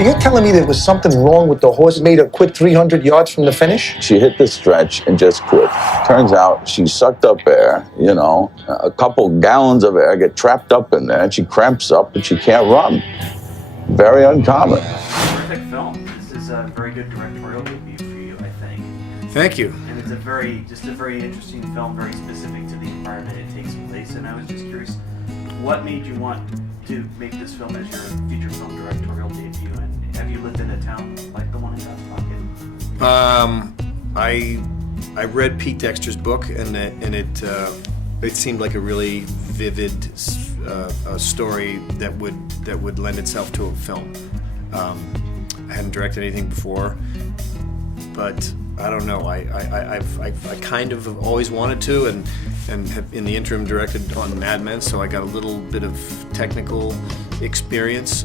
You're telling me there was something wrong with the horse made her quit 300 yards from the finish? She hit the stretch and just quit. Turns out she sucked up air, you know, a couple gallons of air get trapped up in there and she cramps up and she can't run. Very uncommon. Perfect film. This is a very good directorial debut for you, I think. Thank you. And it's a very interesting film, very specific to the environment it takes place. And I was just curious, what made you want to make this film as your feature film directorial debut? And have you lived in a town like the one in God's Pocket? I read Pete Dexter's book, and it seemed like a really vivid story that would lend itself to a film. I hadn't directed anything before, but I don't know. I kind of always wanted to, and have in the interim directed on Mad Men, so I got a little bit of technical experience.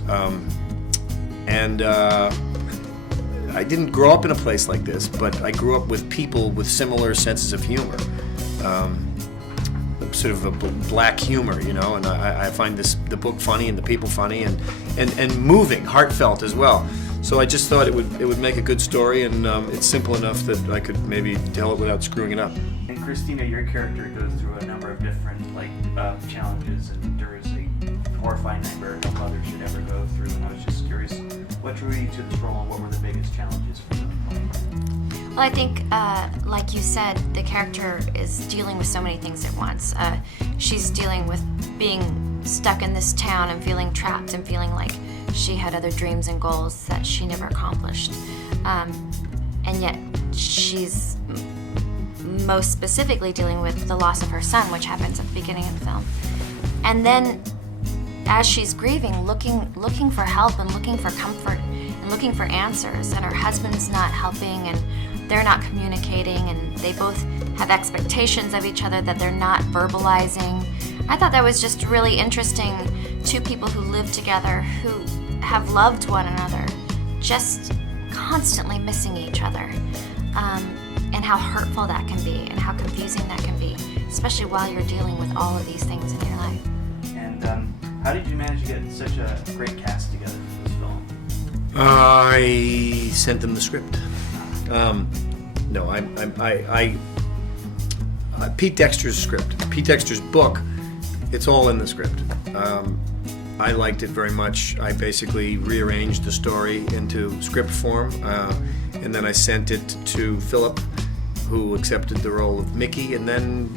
I didn't grow up in a place like this, but I grew up with people with similar senses of humor, sort of a black humor, you know. And I find the book funny and the people funny and moving, heartfelt as well. So I just thought it would make a good story, and it's simple enough that I could maybe tell it without screwing it up. And Christina, your character goes through a number of different challenges and endures a horrifying nightmare no mother should ever go through. And I was just curious, what drew you to this role, and what were the biggest challenges for you? Well, I think, like you said, the character is dealing with so many things at once. She's dealing with being stuck in this town and feeling trapped and feeling like she had other dreams and goals that she never accomplished. And yet she's most specifically dealing with the loss of her son, which happens at the beginning of the film. And then as she's grieving, looking for help and looking for comfort and looking for answers, and her husband's not helping and they're not communicating, and they both have expectations of each other that they're not verbalizing. I thought that was just really interesting. Two people who live together, who have loved one another, just constantly missing each other, and how hurtful that can be and how confusing that can be, especially while you're dealing with all of these things in your life. And how did you manage to get such a great cast together for this film? I sent them the script. Pete Dexter's script, Pete Dexter's book, it's all in the script. I liked it very much. I basically rearranged the story into script form, and then I sent it to Philip, who accepted the role of Mickey, and then,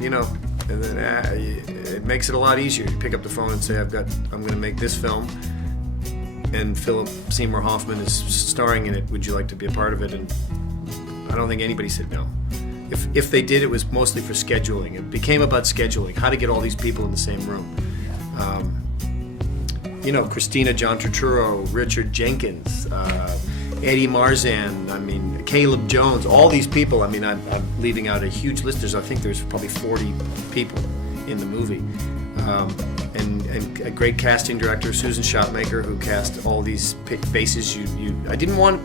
it makes it a lot easier. You pick up the phone and say, I'm going to make this film, and Philip Seymour Hoffman is starring in it. Would you like to be a part of it? And I don't think anybody said no. If they did, it was mostly for scheduling. It became about scheduling, how to get all these people in the same room. Christina, John Turturro, Richard Jenkins, Eddie Marzan, Caleb Jones, all these people. I'm leaving out a huge list. I think there's probably 40 people in the movie. And a great casting director, Susan Shotmaker, who cast all these faces. I didn't want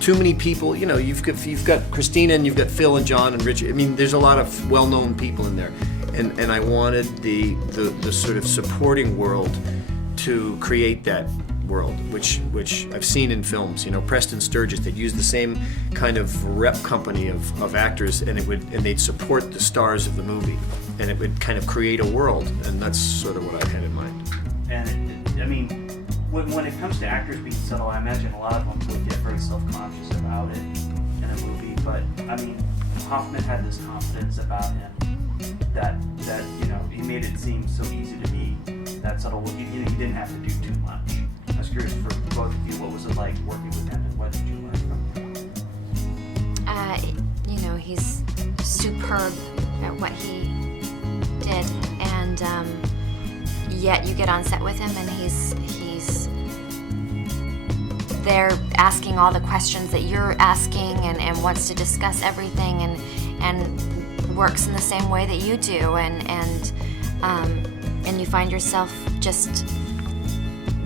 too many people. You've got Christina, and you've got Phil and John and Richard. there's a lot of well-known people in there, and I wanted the sort of supporting world to create that world, which I've seen in films. Preston Sturges, they'd use the same kind of rep company of actors, and they'd support the stars of the movie, and it would kind of create a world, and that's sort of what I had in mind. And when it comes to actors being subtle, I imagine a lot of them would get very self-conscious about it in a movie. But Hoffman had this confidence about him that he made it seem so easy to be that subtle. You didn't have to do too much. I was curious for both of you, what was it like working with him, and what did you learn from him? He's superb at what he did, and yet you get on set with him, and he's there asking all the questions that you're asking, and wants to discuss everything, and works in the same way that you do, and you find yourself just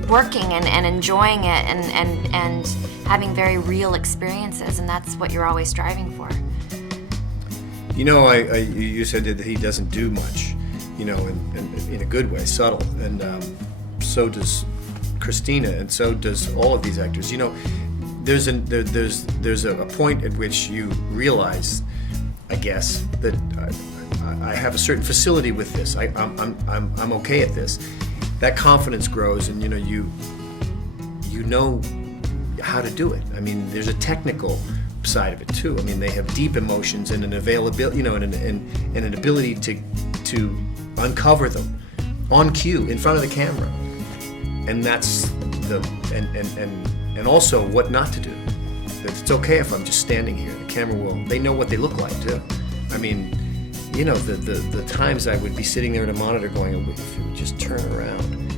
working and enjoying it and having very real experiences, and that's what you're always striving for. You said that he doesn't do much, in a good way, subtle, and so does Christina, and so does all of these actors. You know, there's a point at which you realize, I guess, that I have a certain facility with this. I'm okay at this. That confidence grows, and you know how to do it. I mean, there's a technical side of it too. I mean, they have deep emotions and an availability, and an ability to uncover them on cue in front of the camera, and that's and also what not to do. That it's okay if I'm just standing here. The camera will. They know what they look like too. I mean, the times I would be sitting there at a monitor going, if you would just turn around.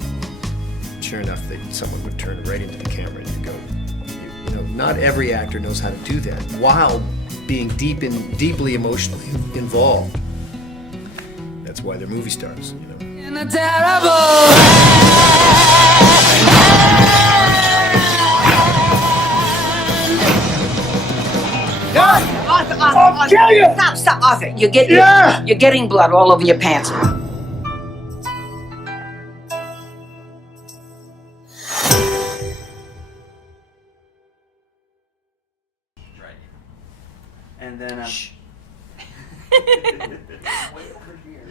Sure enough, someone would turn right into the camera, and you go. Not every actor knows how to do that while being deeply emotionally involved. That's why they're movie stars. In a terrible. Arthur, I'll kill you! Stop, Arthur. You're getting blood all over your pants. And then